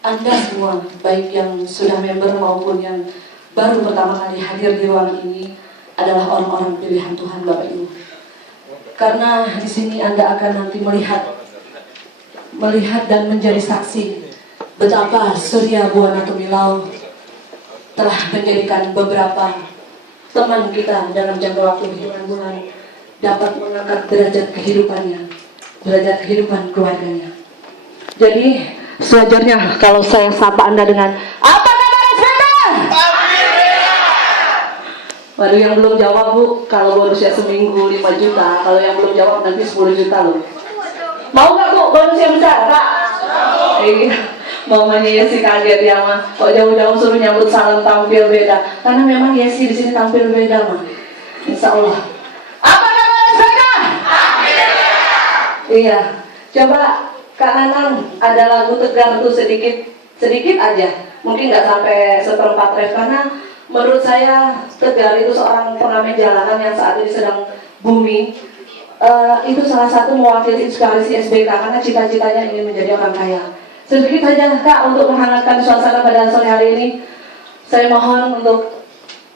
Anda semua, baik yang sudah member maupun yang baru pertama kali hadir di ruangan ini, adalah orang-orang pilihan Tuhan, Bapak Ibu. Karena di sini Anda akan nanti melihat dan menjadi saksi betapa Surya Buana Tumilau telah menjadikan beberapa teman kita dalam jangka waktu hitungan bulan dapat mengangkat derajat kehidupannya, derajat kehidupan keluarganya. Jadi sewajarnya kalau saya sapa Anda dengan apa kabar SBK? Waduh, yang belum jawab Bu, kalau bonusnya seminggu 5 juta, kalau yang belum jawab nanti 10 juta loh. Mau nggak Bu bonusnya besar, Pak? Iya. Mamanya Yesi kaget ya mah, kok jauh-jauh suruh nyambut salam tampil beda. Karena memang Yesi di sini tampil beda mah. Insya Allah. Apa kabar SBK? Iya. Coba Kak Nanang ada lagu tegar tuh sedikit aja. Mungkin nggak sampai seperempat ref, karena menurut saya Tegar itu seorang pengamen jalanan yang saat ini sedang booming. Itu salah satu mewakili inspirasi SBK karena cita-citanya ingin menjadi orang kaya. Sedikit saja Kak untuk menghangatkan suasana pada sore hari ini. Saya mohon untuk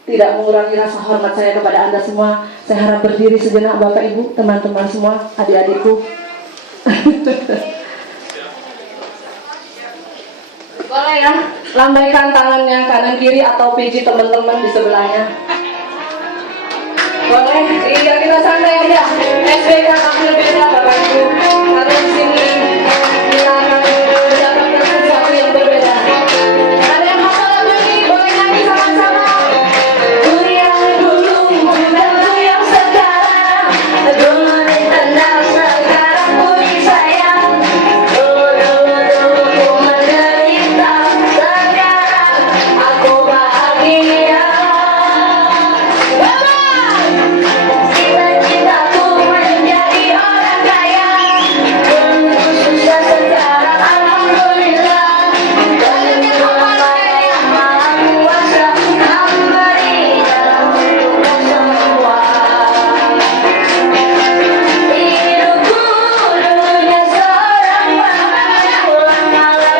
tidak mengurangi rasa hormat saya kepada Anda semua. Saya harap berdiri sejenak Bapak Ibu, teman-teman semua, adik-adikku. Boleh ya, lambaikan tangannya kanan kiri atau pijit teman-teman di sebelahnya. Boleh, iya kita santai aja. SBK tampil beda Bapak Ibu. Karena di sini kita akan mendapatkan sesuatu yang berbeda. Ada yang hafal lagu ini? Boleh nyanyi sama-sama. Ku yang dulu dan ku yang sekarang, dulu ditendang sekarang ku disayang. Dulu ku menderita, sekarang aku bahagia. Cita-citaku menjadi orang kaya, dulu susah sekarang alhamdulillah. Dan Tuhan yang maha kuasa memberikan untukku semua. Hidupku dulunya seorang pemalas, pulang malam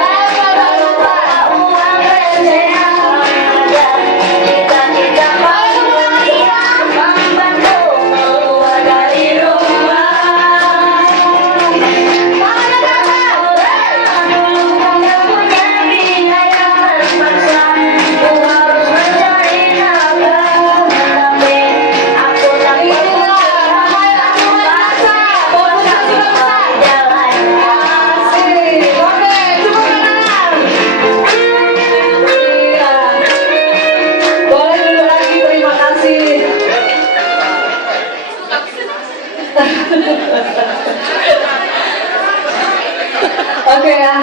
lalu para uang recehan. Dan cita-cita paling mulia membantu keluar dari rumah. Mana tahu dulu kau punya biaya terpaksa, ku harus mencari nafkah. Tapi aku tak pernah aku rasa bosan jalan asik. Oke, boleh dulu lagi, terima kasih. Oke ya,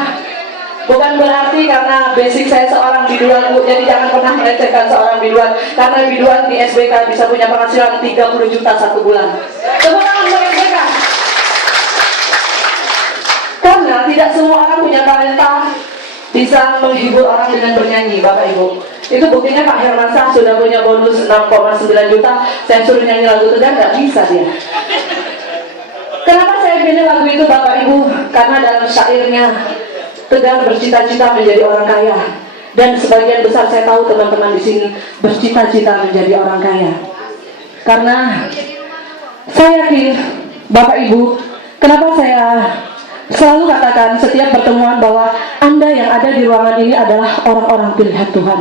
bukan berarti karena basic saya seorang biduan Bu, jadi jangan pernah melecehkan seorang biduan, karena biduan di SBK bisa punya penghasilan 30 juta satu bulan. Tepuk tangan untuk SBK. Karena tidak semua orang punya talenta bisa menghibur orang dengan bernyanyi, Bapak Ibu. Itu buktinya Pak Hermansyah sudah punya bonus 6,9 juta, saya suruh nyanyi lagu Tegar nggak bisa dia. Kenapa saya pilih lagu itu Bapak Ibu? Karena dalam syairnya Tegar bercita-cita menjadi orang kaya, dan sebagian besar saya tahu teman-teman di sini bercita-cita menjadi orang kaya. Karena saya yakin Bapak Ibu, kenapa saya selalu katakan setiap pertemuan bahwa Anda yang ada di ruangan ini adalah orang-orang pilihan Tuhan.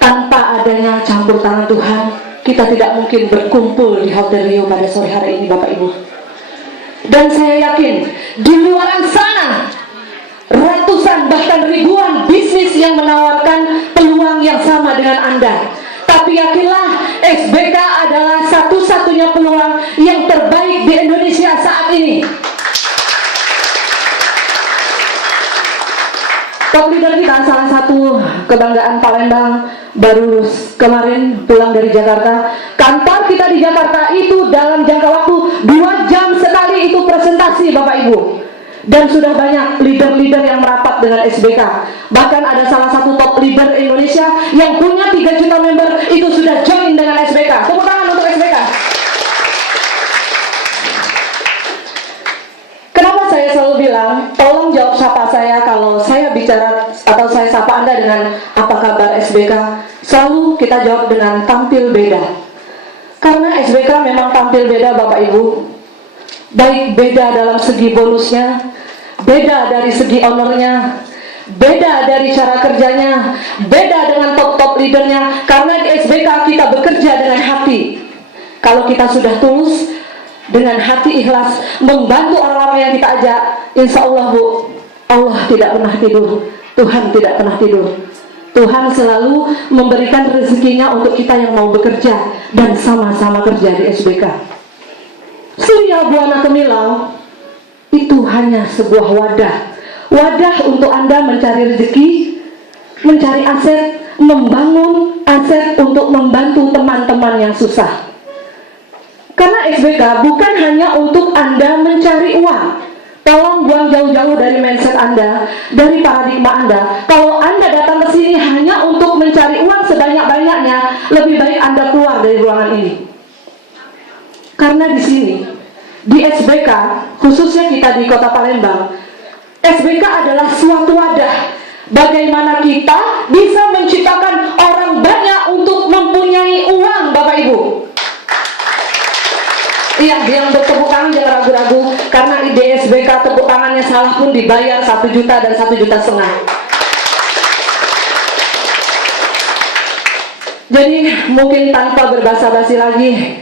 Tanpa adanya campur tangan Tuhan, kita tidak mungkin berkumpul di Hotel Rio pada sore hari ini Bapak Ibu. Dan saya yakin di luar sana ratusan bahkan ribuan bisnis yang menawarkan peluang yang sama dengan Anda. Tapi yakinlah SBK adalah satu-satunya peluang yang terbaik di Indonesia saat ini. Top leader kita, salah satu kebanggaan Palembang, baru kemarin pulang dari Jakarta. Kantor kita di Jakarta itu dalam jangka waktu 2 jam sekali itu presentasi Bapak Ibu. Dan sudah banyak leader-leader yang merapat dengan SBK. Bahkan ada salah satu top leader Indonesia yang punya 3 juta member itu sudah join dengan SBK. Tepuk tangan untuk SBK. Kenapa saya selalu bilang, tolong jawab sapa saya kalau saya bicara atau saya sapa Anda dengan apa kabar SBK, selalu kita jawab dengan tampil beda. Karena SBK memang tampil beda Bapak Ibu. Baik beda dalam segi bonusnya, beda dari segi ownernya, beda dari cara kerjanya, beda dengan top-top leadernya. Karena di SBK kita bekerja dengan hati. Kalau kita sudah tulus, dengan hati ikhlas, membantu orang-orang yang kita ajak, insya Allah Bu, Allah tidak pernah tidur, Tuhan tidak pernah tidur. Tuhan selalu memberikan rezekinya untuk kita yang mau bekerja dan sama-sama kerja di SBK. Surya Buana Gemilang itu hanya sebuah wadah untuk Anda mencari rezeki, mencari aset, membangun aset untuk membantu teman-teman yang susah. Karena SBK bukan hanya untuk Anda mencari uang. Tolong buang jauh-jauh dari mindset Anda, dari paradigma Anda. Kalau Anda datang ke sini hanya untuk mencari uang sebanyak-banyaknya, lebih baik Anda keluar dari ruangan ini. Karena di sini, di SBK, khususnya kita di Kota Palembang, SBK adalah suatu wadah bagaimana kita bisa menciptakan orang banyak untuk mempunyai uang, Bapak Ibu. Iya, yang bertepuk tangan jangan ragu-ragu, karena ide SBK tepuk tangannya salah pun dibayar 1 juta dan 1,5 juta. Jadi mungkin tanpa berbasa-basi lagi,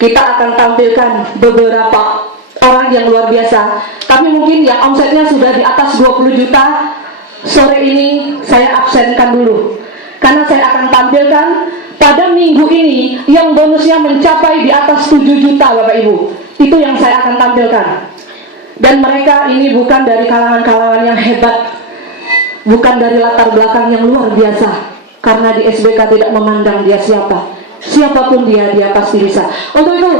kita akan tampilkan beberapa orang yang luar biasa. Tapi mungkin yang omsetnya sudah di atas 20 juta, sore ini saya absenkan dulu. Karena saya akan tampilkan pada minggu ini yang bonusnya mencapai di atas 7 juta Bapak Ibu. Itu yang saya akan tampilkan. Dan mereka ini bukan dari kalangan-kalangan yang hebat, bukan dari latar belakang yang luar biasa. Karena di SBK tidak memandang dia siapa. Siapapun dia pasti bisa. Untuk itu,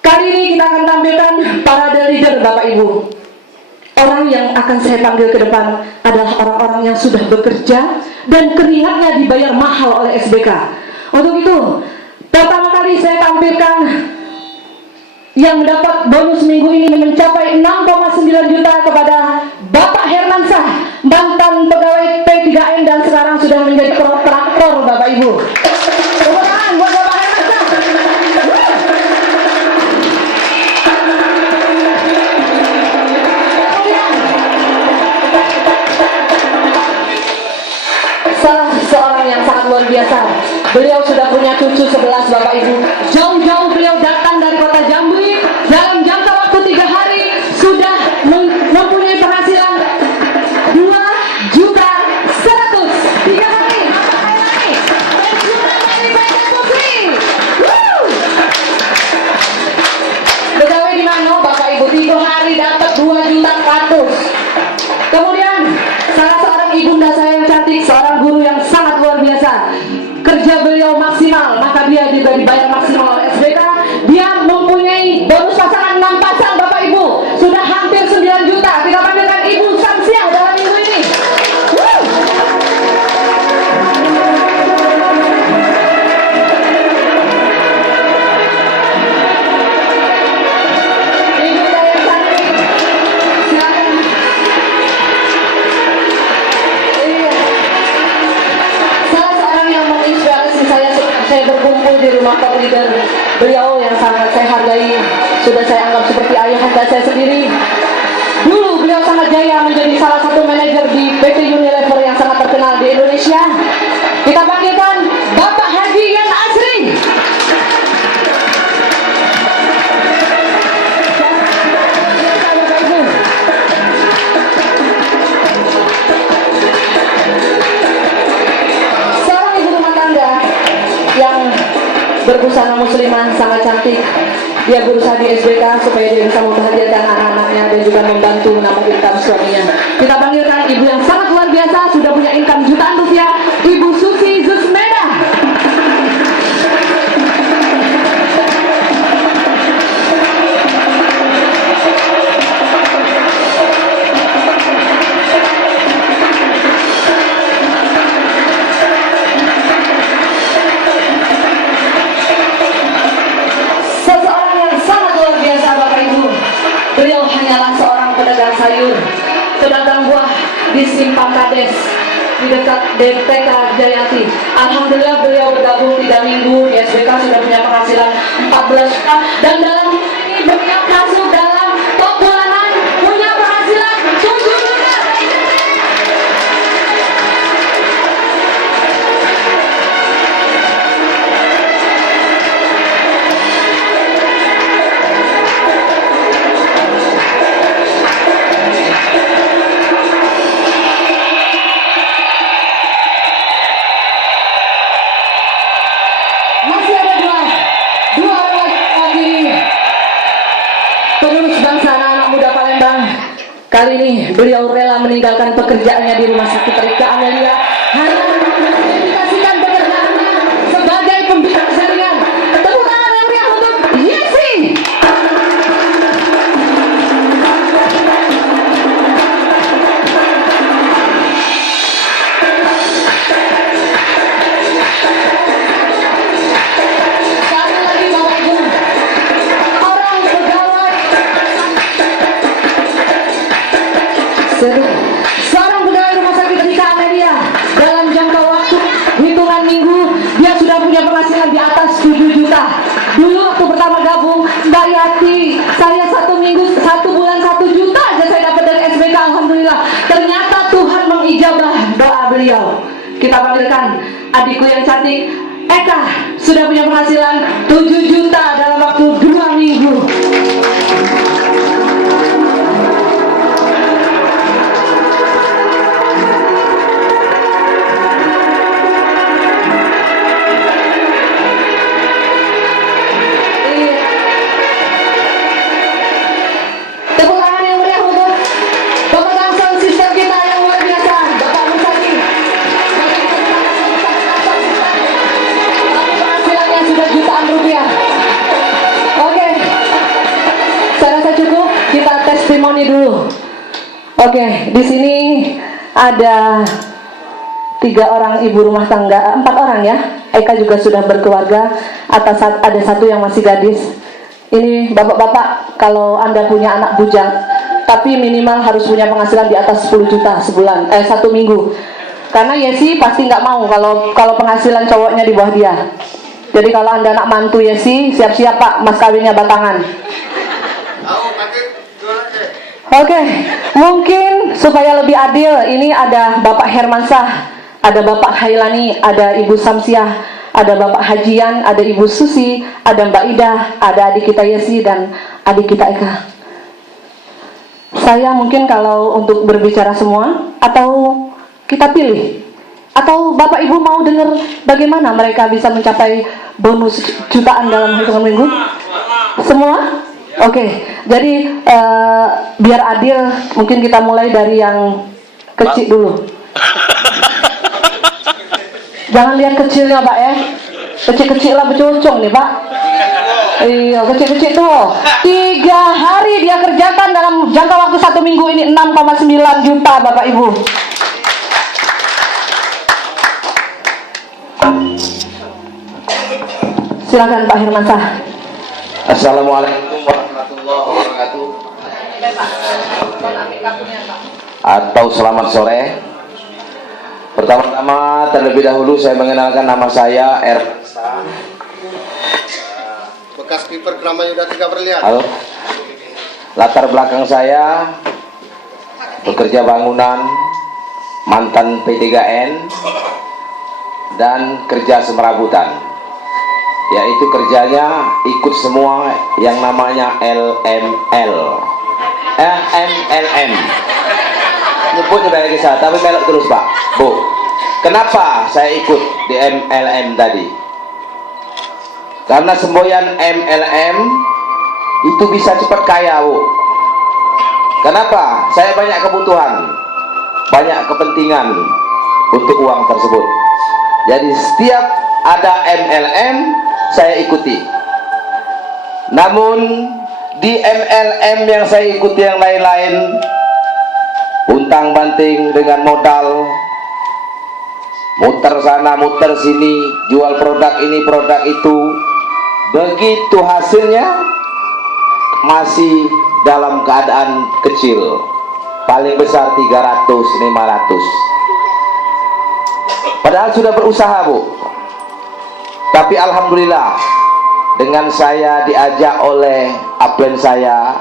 kali ini kita akan tampilkan parade leader Bapak Ibu. Orang yang akan saya panggil ke depan adalah orang-orang yang sudah bekerja dan keringatnya dibayar mahal oleh SBK. Untuk itu, pertama kali saya tampilkan yang mendapat bonus minggu ini mencapai 6,9 juta kepada Bapak Hermansyah, mantan pegawai P3N dan sekarang sudah menjadi kontraktor Bapak Ibu. Tepuk tangan buat Bapak Hermansyah. Salah seorang yang sangat luar biasa. Beliau sudah punya cucu 11 Bapak Ibu. Jauh-jauh beliau datang dari kota Jambi. Dalam jangka waktu 3 hari sudah mempunyai penghasilan 2 juta 100. 3 hari. Pegawai di mana Bapak Ibu? 3 hari dapat 2 juta 100. Kemudian salah seorang ibunda saya yang cantik, seorang guru yang sangat luar biasa. Kerja beliau maksimal, maka dia juga dibayar maksimal oleh SBK. Dia mempunyai bonus pasangan 6 pasang Bapak Ibu, sudah hampir 9 juta. Kita panggilkan Ibu Samsiah dalam minggu ini. Ibu saya yang cantik, silakan. Salah seorang yang menginspirasi saya berkumpul di rumah top leader. Beliau yang sangat saya hargai, sudah saya anggap seperti ayah anda saya sendiri. Dulu beliau sangat jaya menjadi salah satu manajer di PT Unilever yang sangat terkenal di Indonesia. Kita panggilkan Bapak Haji Yan Asri. Seorang ibu rumah tangga yang berbusana muslimah, sangat cantik. Dia berusaha di SBK supaya dia bisa membahagiakan anak-anaknya dan juga membantu menambah income suaminya. Kita panggilkan ibu yang sangat luar biasa, sudah punya income jutaan rupiah, Ibu Susi Zusmeda. Beliau hanyalah seorang pedagang sayur, pedagang di Simpang Kades di dekat DTK Jayati. Alhamdulillah beliau bergabung 3 minggu di SBK, sudah punya penghasilan 14 juta, dan dalam ini beliau masuk dalam top bulanan, punya penghasilan 7 juta. Masih ada dua orang lagi penerus bangsa, anak muda Palembang. Kali ini beliau rela meninggalkan pekerjaannya di Rumah Sakit Rika Amelia hanya untuk mendedikasikan pekerjaannya sebagai pembina kesenian. Tepuk tangan yang meriah untuk Yesi. Sekali lagi Bapak Ibu, orang pegawai seorang pegawai Rumah Sakit Rika Amelia dalam jangka waktu hitungan minggu dia sudah punya penghasilan di atas 7 juta. Dulu waktu pertama gabung, Mbak Yati, saya 1 minggu 1 bulan 1 juta aja saya dapat dari SBK. Alhamdulillah, ternyata Tuhan mengijabah doa beliau. Kita panggilkan adikku yang cantik, Eka, sudah punya penghasilan 7 juta dalam waktu 2 minggu. Tepuk tangan yang meriah untuk pemegang sound system kita yang luar biasa, Bapak Musadi. Penghasilannya sudah jutaan rupiah. Oke, saya rasa cukup. Kita testimoni dulu. Oke, di sini ada 3 orang ibu rumah tangga, 4 orang ya. Eka juga sudah berkeluarga. Ada 1 yang masih gadis. Ini bapak-bapak, kalau Anda punya anak bujang, tapi minimal harus punya penghasilan di atas 10 juta sebulan, 1 minggu. Karena Yesi pasti nggak mau kalau penghasilan cowoknya di bawah dia. Jadi kalau Anda anak mantu Yesi, siap-siap Pak, mas kawinnya batangan. Oke, mungkin supaya lebih adil, ini ada Bapak Hermansah, ada Bapak Hailani, ada Ibu Samsiah, ada Bapak Hajian, ada Ibu Susi, ada Mbak Ida, ada adik kita Yesi dan adik kita Eka. Saya mungkin kalau untuk berbicara semua, atau kita pilih, atau Bapak Ibu mau dengar bagaimana mereka bisa mencapai bonus jutaan dalam hitungan minggu? Semua? Oke, jadi biar adil, mungkin kita mulai dari yang kecil dulu. Jangan lihat kecilnya Pak ya, kecil-kecil lah bercocong nih Pak. Iya, kecil-kecil tuh. 3 hari dia kerjakan dalam jangka waktu 1 minggu ini 6,9 juta Bapak Ibu. Silakan Pak Hermansah. Assalamualaikum warahmatullahi wabarakatuh. Atau selamat sore. Pertama-tama terlebih dahulu saya mengenalkan nama saya Ersa. Bekas kiper Krama Yuda 3 Berlian. Halo. Latar belakang saya bekerja bangunan, mantan P3N dan kerja semerabutan. Yaitu kerjanya ikut semua yang namanya LML. MLM. Nyebutnya banyak kisah, tapi melok terus Pak, Bu. Kenapa saya ikut di MLM tadi? Karena semboyan MLM itu bisa cepat kaya, Bu. Kenapa? Saya banyak kebutuhan, banyak kepentingan untuk uang tersebut. Jadi setiap ada MLM saya ikuti. Namun di MLM yang saya ikuti yang lain-lain, untang banting dengan modal, muter sana muter sini, jual produk ini produk itu, begitu hasilnya masih dalam keadaan kecil. paling besar 300-500. Padahal sudah berusaha, Bu. Tapi alhamdulillah, dengan saya diajak oleh upline saya,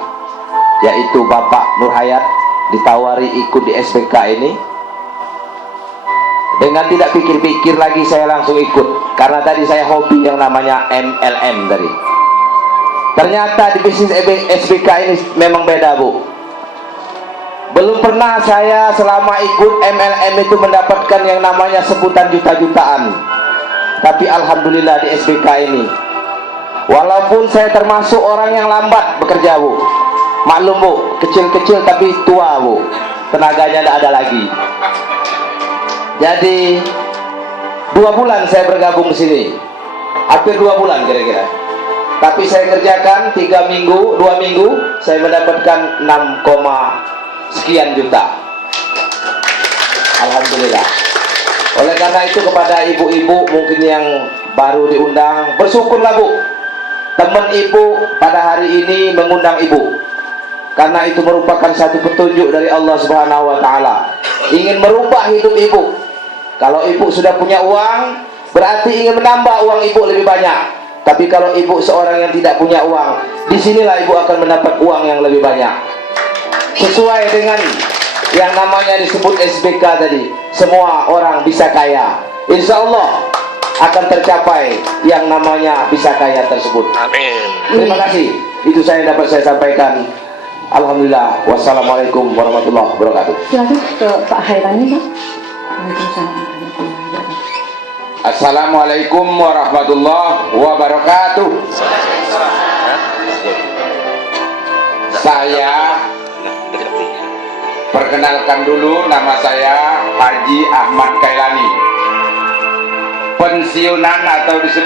yaitu Bapak Nur Hayat, ditawari ikut di SBK ini. Dengan tidak pikir-pikir lagi saya langsung ikut, karena tadi saya hobi yang namanya MLM tadi. Ternyata di bisnis SBK ini memang beda, Bu. Belum pernah saya selama ikut MLM itu mendapatkan yang namanya sebutan juta-jutaan. Tapi alhamdulillah di SBK ini, walaupun saya termasuk orang yang lambat bekerja, Bu, maklum, Bu, kecil-kecil tapi tua, Bu, tenaganya tidak ada lagi. Jadi 2 bulan saya bergabung di sini, hampir 2 bulan kira-kira. Tapi saya kerjakan 3 minggu, 2 minggu saya mendapatkan 6, sekian juta. Alhamdulillah. Oleh karena itu kepada ibu-ibu mungkin yang baru diundang, bersyukurlah, Bu. Teman ibu pada hari ini mengundang ibu, karena itu merupakan satu petunjuk dari Allah Subhanahu wa Ta'ala, ingin merubah hidup ibu. Kalau ibu sudah punya uang, berarti ingin menambah uang ibu lebih banyak. Tapi kalau ibu seorang yang tidak punya uang, disinilah ibu akan mendapat uang yang lebih banyak. Sesuai dengan yang namanya disebut SBK tadi, semua orang bisa kaya. Insya Allah akan tercapai yang namanya bisa kaya tersebut. Amin. Terima kasih. Itu dapat saya sampaikan. Alhamdulillah. Wassalamualaikum warahmatullahi wabarakatuh. Silakan ke Pak Hairani, Pak. Assalamualaikum warahmatullahi wabarakatuh. Saya perkenalkan dulu, nama saya Haji Ahmad Kailani, pensiunan atau disebut